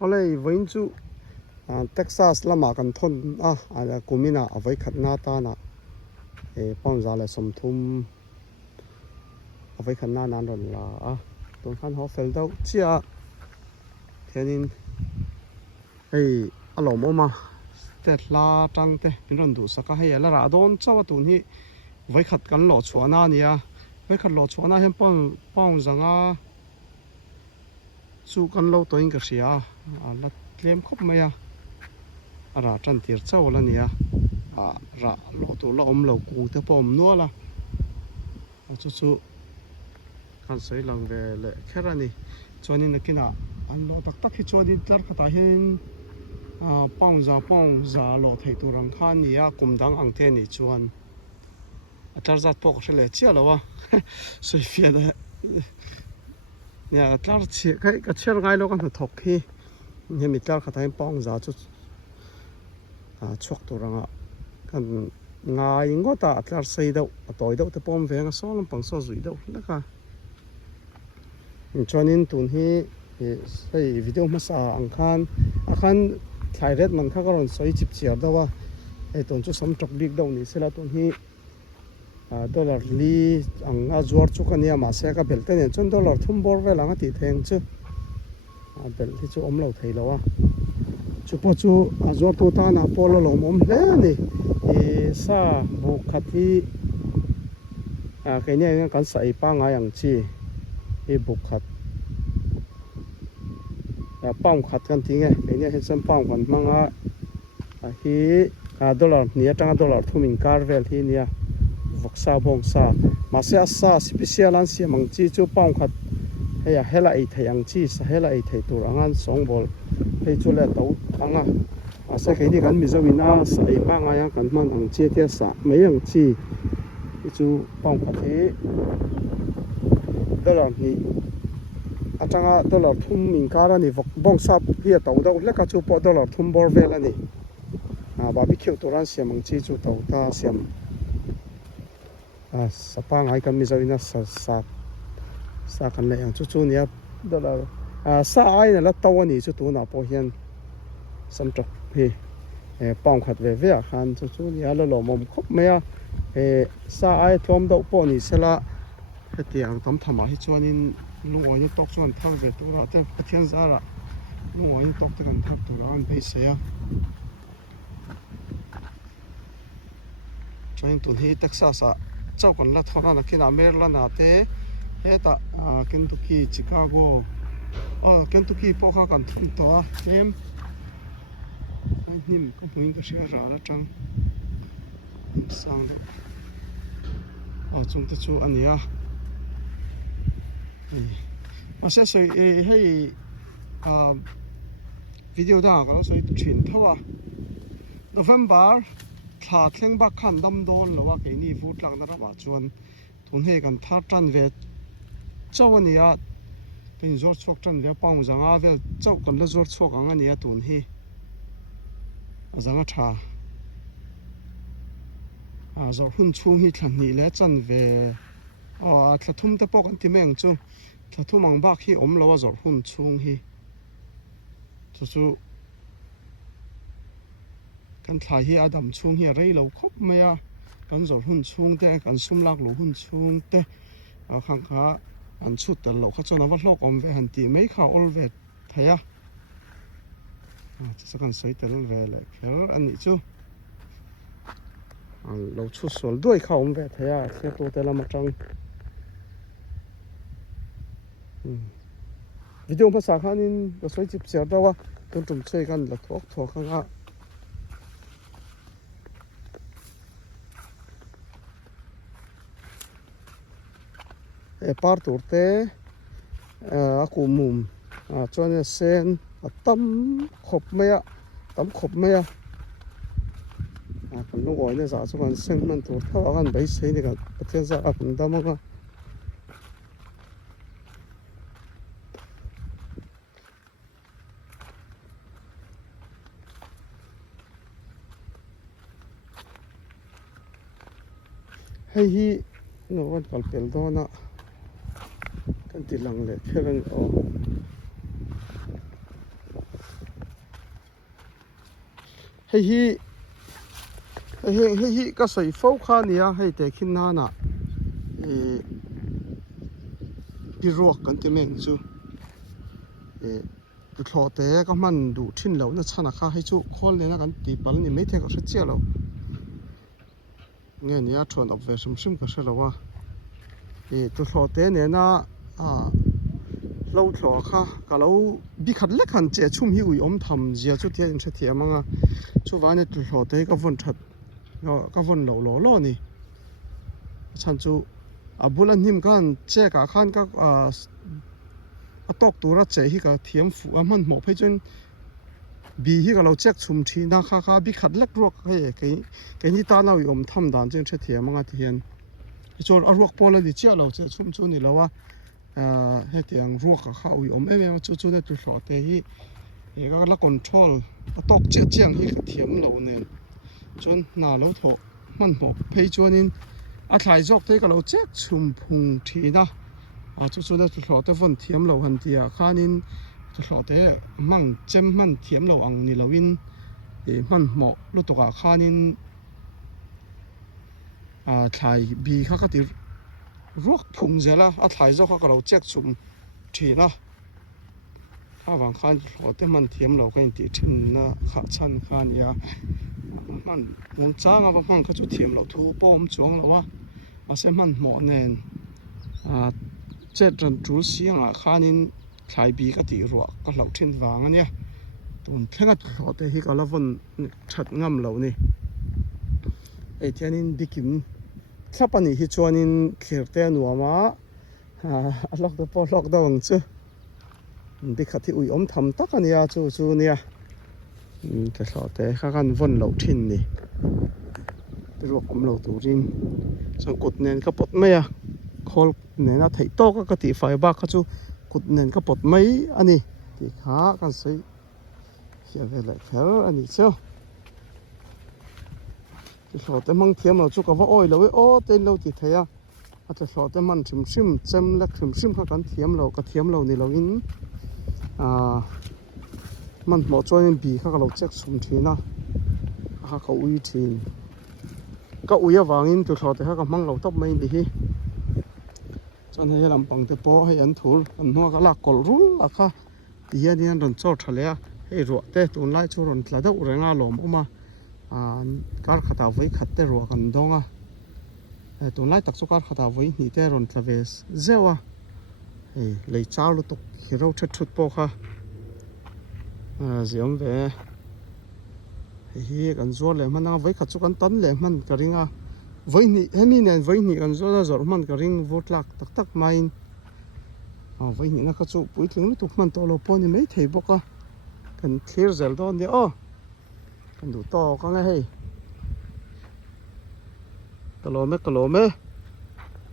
Olay Vinchu Texas lama kan thon ala kumina avai khatna ta na pawnza la somthum avai khatna nan ron la ton khan ho fel dau chia thenin hei alom oma tetla tangte pinron du saka hei ala ra don chawa tun hi vai khat kan lo chuana nia vai khat lo chuana hem pawnzanga chu kan lo toin ka ria ala tlem khop maya ara tran tir chaw la nia ra lo tu la om lo ku te pom no la chu kan sei lang ve le kherani chonin kina an lo tak tak hi chodi tar khata hin pawnza lo thei tu rang khan nia kumdang ang the ni chuan atar zat pok hrele chia lawa sei fia da nia tlar chi kai ka cher ngai lo kan thok hi hemi tlar khata hin pawnza chu chok tu ranga kan ngai ngota tlar sei dau atoi dau te pom venga solom pang so zui dau laka chonin tun hi sei video masa ang khan thlai ret man kha karon soi chip chiar dawa ton chu sam tok dik dau ni sela ton hi dollar li ang azwar chu kania ma se ka belte ne chon dollar thum bor ve langa ti theng chu bel hi chu om lo thei lawa chu po chu azwar tu ta na polo lom om hle ni sa bu khati cái này kan sai pa nga yang chi e bu khat pang khat kan tinge cái này hen pang kan manga hi dollar nia tanga dollar thumin karvel hi nia voksa bongsa mase asa special an sia mang chi chu pang khat heya hela ei thayang chi sa hela ei thei tur angan song bol hei chu le to anga asa cái này kan mi zawina sai pa nga yang kan man ang chi tia sa mai ang chi chu pang khat hi dollar ni atanga dollar thum min kara ni bong sap hi to do leka chu po dollar thum bor vel ani barbecue toran siam ang chi chu to ta siam sapa ngai kan mi zawina sa kan le ang chu nia dollar sa ai na la to ani chu tu na po hian sam tok hi pang khat ve khan chu nia lo mom khop maya sa ai thom do po ni sela hetiang tam thama hi chuanin lungoi tok chuan thar ve tura te pathian zara lungoi tok te kan thak tura an pe se ya train to hi Texas chau kan la thora na kina merla na te heta Kentucky Chicago Kentucky po kha kan thum to tem ai nim ko puin ka sia ra la tang sang da chung te chu ania ase soi hei video da kan soi thin thawa November tha thleng ba khan dam don lowa ke ni vut lang na ma chuan thun he kan thar tan ve chawania pen zor chok tan ve paung zanga vel chaw kan la zor chok anga nia tun hi azanga tha zor hun chung hi thlan ni le chan ve thlathum te pok an ti meng chu thlathum ang bak hi om lawa zor hun chung hi chu kan thlai hi adam chung hi rei lo khop maya kan zor hun chung te kan sumlak lo hun chung te khang kha an chut tel lo kha chona wa hlok om ve han ti mai kha ol ve thaya chu kan sei tel ve le khel ani chu lo chu sol doi kha om ve thaya se to te lama tang video pa sa khanin ko soi chip share dawa tum chei kan la thok khanga par turte akumum chuan sen tam khop maya kan lu oi na za chuan sen man tur thawa kan bai sei ni kan pathian za kan damanga hei hi no wan kalpel dona kan ti lang le kheran hi ka sei fo kha nia hei te khin na na di ruak kan ti meng chu tu thlo te ka man du thin lo na chana kha hei chu khol le na kan ti pal ni mai the ka chia lo nge nia thon op ve sim ka hre lo wa tu thlo te ne na lo thlo kha ka lo bi khat le khan che chum hi ui om tham zia chu tia in se thia manga chu wa ne tu thlo te ka von that ka von lo ni chan chu abulan him kan che ka khan ka atok tura che hi ka thiam fu aman mo phei chun bi hi ka lo chek chum thi na kha bi khat lek ruak ke ni ta na ui om tham dan chen se thia manga ti hian chol aruak pola di chia lo che chum chu ni lawa he tiang ruak kha ui om em chu ne tu thlo te hi ga la control atok che chiang hi ka thiam lo ne chon na lo tho man mo phei chuanin a thlai jok te ka lo chek chum phung thi na chu ne tu thlo te von thiam lo han tia khanin tu thlo te mang chem man thiam lo ang ni loin man mo lu to ka khanin thlai bi kha ka ti ruak phum zela a thlai jok ka lo chek chum thi na wang khan thlo te man thiam lo ka in ti thin na kha chan khan ya man wong changa ba hang kha chu thiam lo thu pom chuang lo wa ase man mo nen che tran tul sianga khanin thlai bi ka ti ruak ka lo thin wang ania tun thlenga thlo te hi ka la von that ngam lo ni e tianin dikim thlapani hi chuanin khirte nuama alok da po lok da wang chu bi khati ui om tham tak ania chu nia te thlo te kha kan von lo thin ni ruak om lo turin sang kut nen ka pot mai khol nen a thei to ka ti fai ba kha chu kut nen ka pot mai ani ti kha kan sei hia ve le fer ani chu ti thlo te mang thiam lo chu ka va oi lo o te lo ti theya a te thlo te man thim chem la thim kha kan thiam lo ka thiam lo ni lo in man mo chuanin bi kha ka lo chek chum thina kha ka ui thin ka uya wangin tu thlo te kha ka mang lo top mai ni hi chon he lampang te po he an thur an no ka la kol rul a kha ti hian an ron chor thalea he ro te tun lai chu ron tla deuh renga lom uma kar khata voi khat te ro kan donga tun lai tak chu kar khata voi ni te ron tla ve zewa lei chau lu tok hero thut po kha ziam ve hi kan zo le mana voi khat chu kan tan le man ka ringa voi ni hemi nen voi ni kan zo da zor man ka ring vot lak tak main voi ni na kha chu pui tling lu tuk man to lo poni mai thei boka kan clear zel don de kan du to ka nga hei kalo me